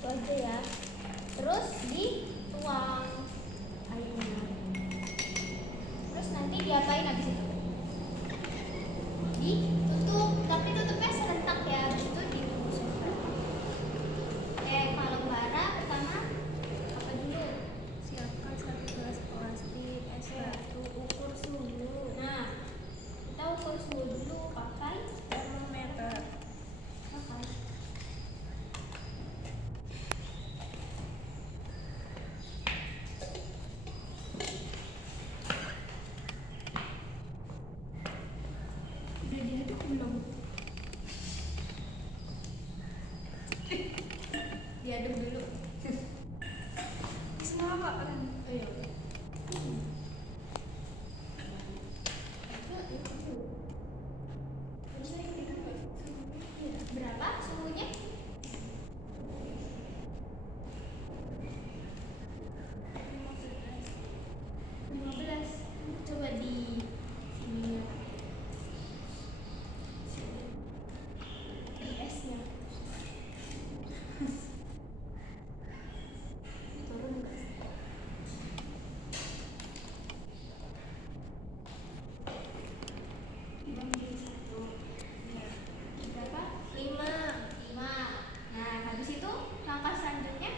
itu aja ya. Terus dituang airnya. Terus nanti diapain habis itu? Ditutup, tapi tutupnya serentak ya. Habis itu ditunggu sebentar. Kalau Bara pertama apa dulu? Siapkan 1 gelas plastik es batu, ukur suhu. Nah, kita ukur suhu dulu pakai Termometer. Udah diaduk belum? Diaduk dulu. Semua Pak kan? Ayo. Berapa suhunya? 15. Coba di sini ya. Di esnya. Turun nggak sih? Ambil 1. Ya. Berapa? 5. Nah, habis itu langkah selanjutnya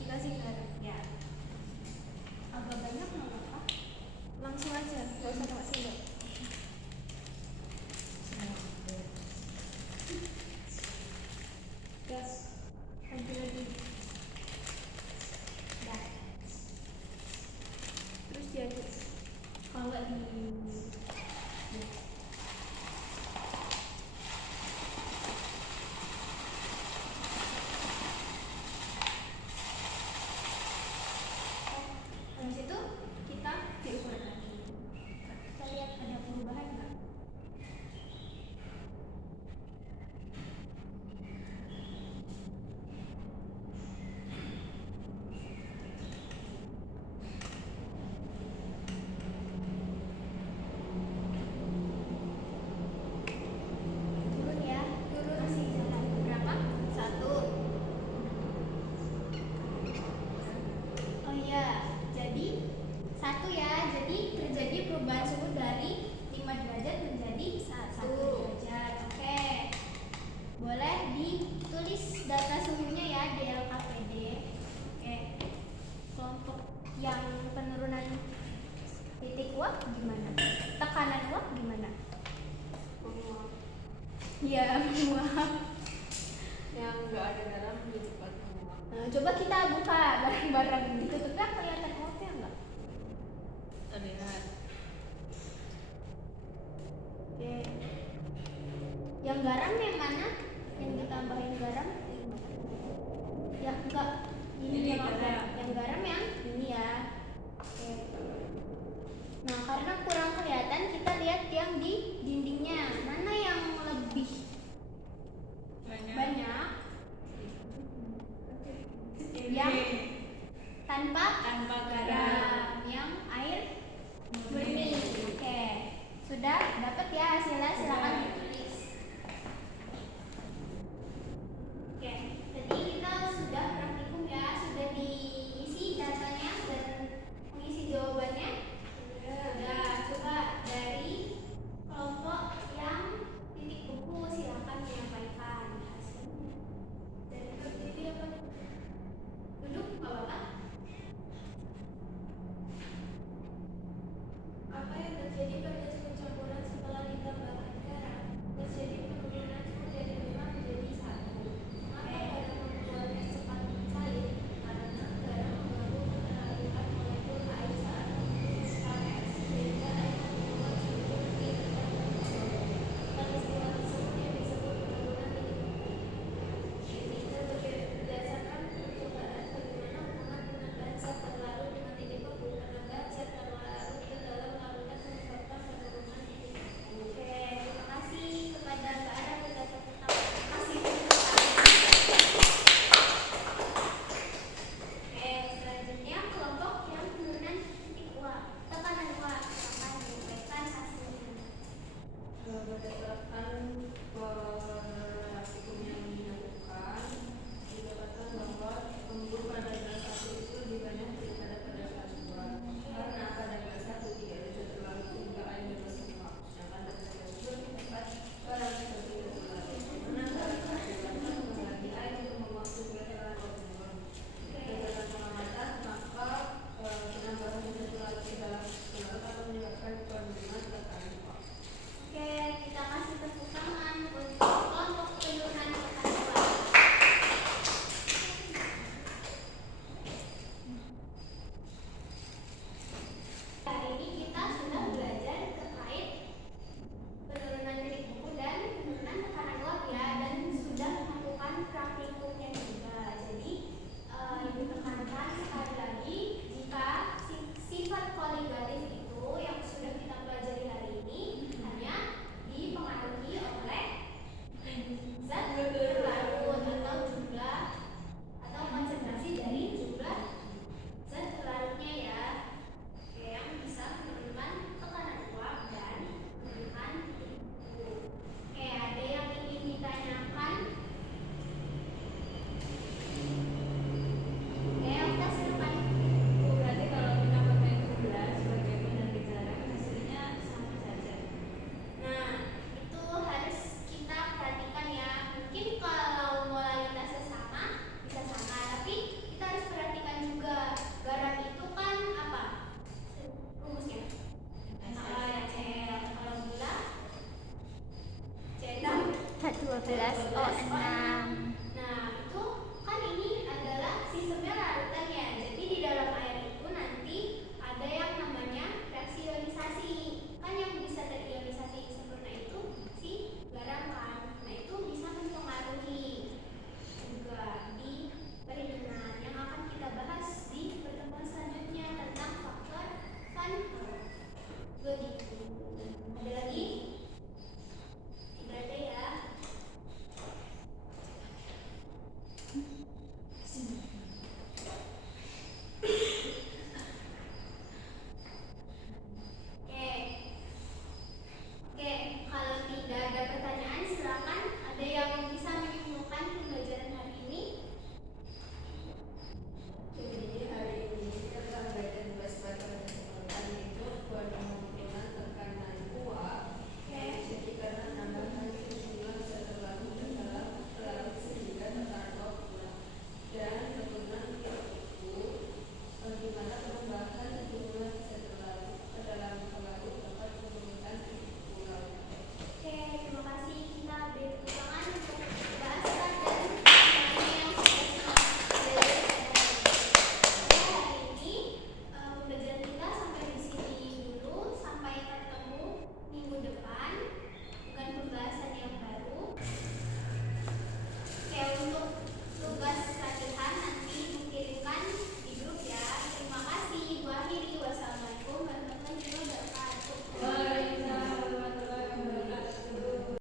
Dikasih garam. ya agak banyak nggak apa-apa. Langsung aja, nggak usah pakai sendok. Gas. Lagi. Dah. Terus diaduk. Kalau di habis itu kita diukur lagi. Kita lihat ada perubahan nggak? Turun ya, turun masih jalan. Berapa? 1. Oh iya, jadi 1 ya. Jadi terjadi perubahan suhu dari 5 derajat menjadi 1 derajat. Oke. Boleh ditulis data suhunya ya di LKPD. Oke. Kelompok yang penurunan titik uap gimana? Tekanan uap gimana? Iya, menguap. Yang nggak ada garam lebih cepat menguap. Nah, coba kita buka bareng-bareng. Ditutupnya kelihatan uapnya enggak? Terlihat. Oke. Yang garam yang mana? Yang ditambahin garam? Ya enggak. Ini Ini yang apa? garam. Yang garam yang ini ya. Oke. Nah, karena kurang kelihatan, kita lihat yang di dindingnya. Mana yang lebih banyak? Yang tanpa garam, yang air murni. Oke. Sudah dapat ya hasilnya? Silakan